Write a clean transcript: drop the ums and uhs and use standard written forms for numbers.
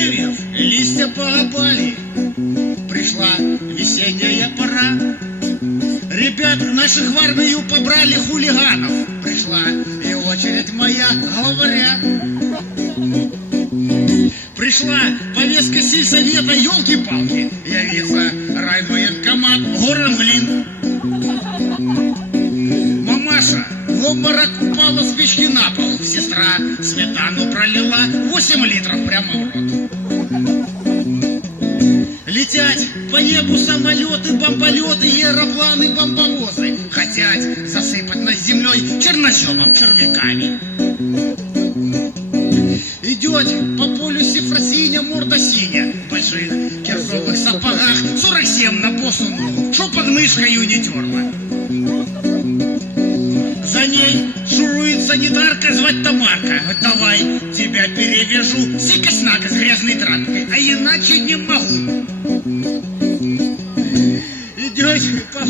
деревьев листья поопали. Пришла весенняя пора. Ребят наших в армию побрали хулиганов. Пришла и очередь моя, говоря. Пришла повестка сельсовета, елки-палки. Явится райвоенкомат, Горанглин. Мамаша в обморок упала с печки на пол. Сестра сметану пролила 8 литров прямо в рот. Летять по небу самолеты, бомболеты, аэропланы, бомбовозы. Хотят засыпать нас землей черноземом, червяками. Идет по полю Сифросиня, морда синя, в больших кирзовых сапогах, 47 на босу ногу, шо под мышкою не терла. За ней шурует санитарка, звать Тамарка. Давай тебя перевяжу, сикость-накость грязной тряпкой, а иначе не могу. Идете по